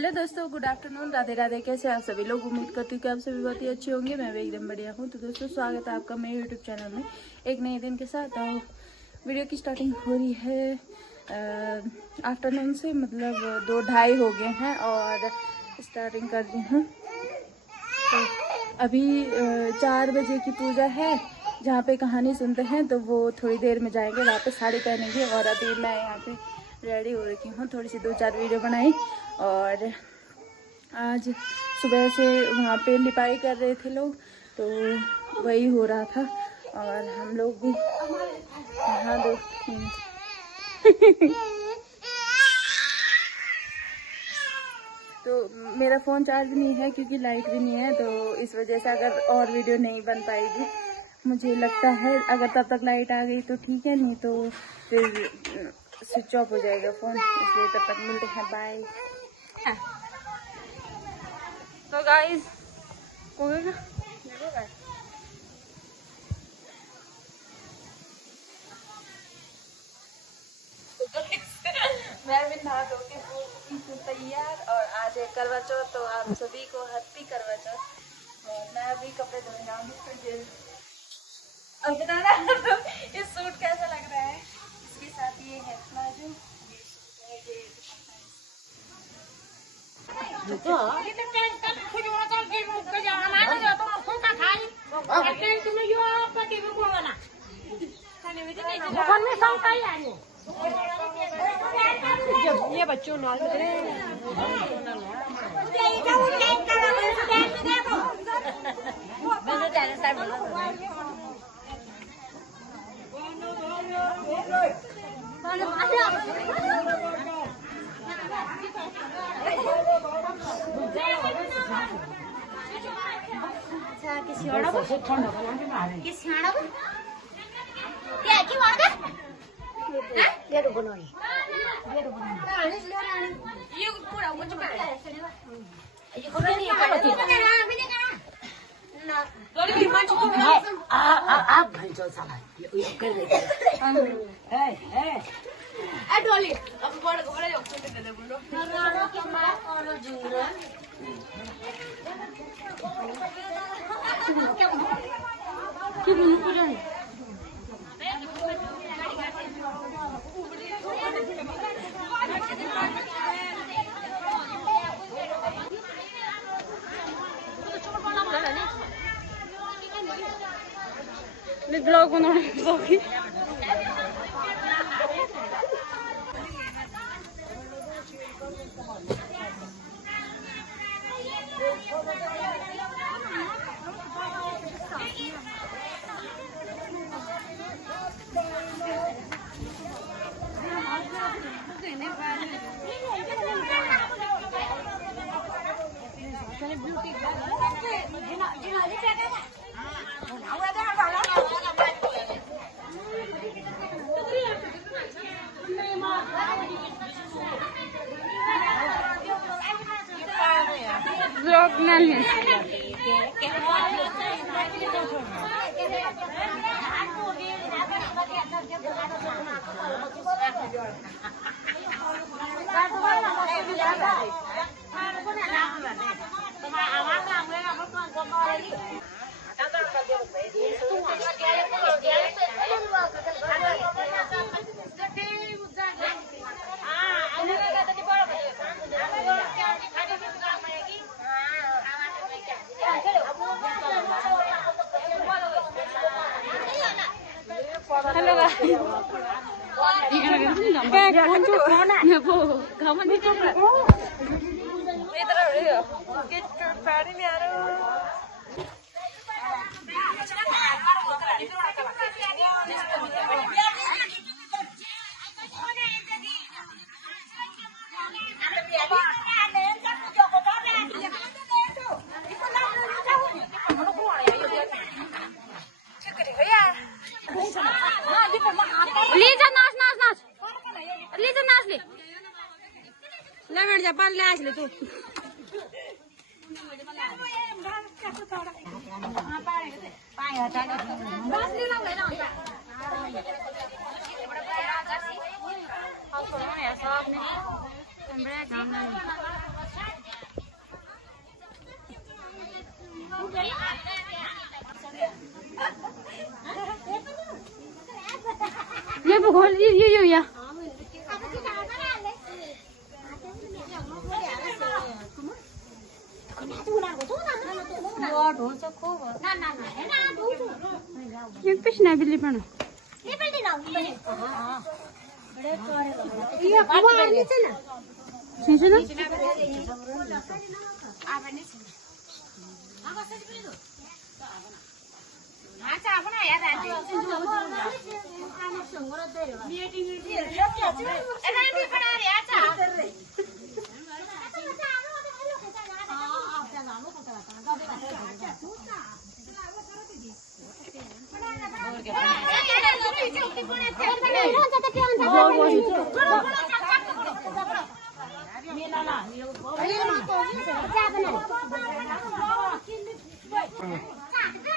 Hello दोस्तों, good afternoon, Radhe Radhe. कैसे आप सभी लोग? उम्मीद करती हूँ कि आप सभी बहुत ही अच्छे होंगे। मैं भी एकदम बढ़िया हूँ। तो दोस्तों, स्वागत है आपका मेरे यूट्यूब चैनल में एक नए दिन के साथ। तो वीडियो की स्टार्टिंग हो रही है आफ्टरनून से, मतलब 2-2:30 हो गए हैं और स्टार्टिंग कर रही हूँ। तो अभी 4 बजे की पूजा है जहाँ पे कहानी सुनते हैं, तो वो थोड़ी देर में जाएंगे वापस, साड़ी पहनेंगे। और अभी मैं यहाँ पे रेडी हो रही हूँ, थोड़ी सी 2-4 वीडियो बनाई। और आज सुबह से वहाँ पे लिपाई कर रहे थे लोग, तो वही हो रहा था। और हम लोग भी यहाँ तो मेरा फ़ोन चार्ज नहीं है क्योंकि लाइट भी नहीं है, तो इस वजह से अगर और वीडियो नहीं बन पाएगी मुझे लगता है। अगर तब तक लाइट आ गई तो ठीक है, नहीं तो फिर स्विच ऑफ हो जाएगा फ़ोन। इसलिए तब तक मिलते हैं, बाय। तो गाइस मैं भी नहा धो के पूरी तैयार। और आज है करवा चौथ, तो आप सभी को हैप्पी करवा चौथ। और मैं अभी कपड़े धोने जाऊंगी। अब बताना इस सूट कैसा लग रहा है। इसके साथ ये है प्लाजो, ये सूट है, ये ये बच्चों आप भैंसो साला कर दे डोली अब बड़ा बड़ा दे दे बोलो राणा के मां और जुरा की बोलू पूजा मैं ब्लॉग बनाने की ब्लॉग नहीं हेलो जापान ले आसले तू ये पिछना बिल्ली बना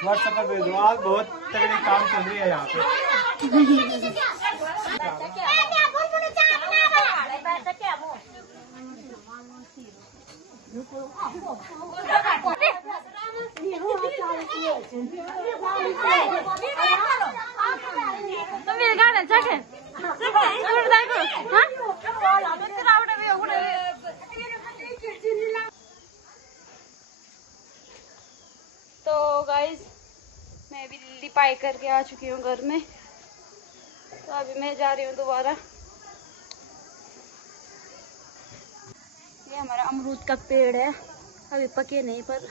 व्हाट्सएप पर भेजो। आज बहुत तगड़े काम चल रही है यहाँ पे। तो गाइज मैं भी लिपाई करके आ चुकी हूँ घर में। तो अभी मैं जा रही हूँ दोबारा। ये हमारा अमरूद का पेड़ है, अभी पके नहीं, पर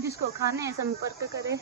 जिसको खाने हैं संपर्क करे।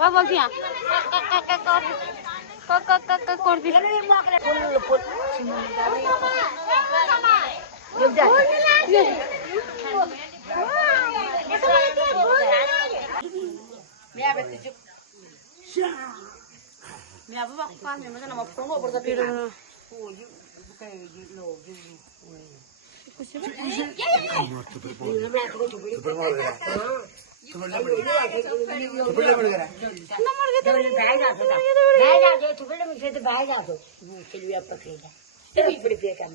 बाबा क्या कर दी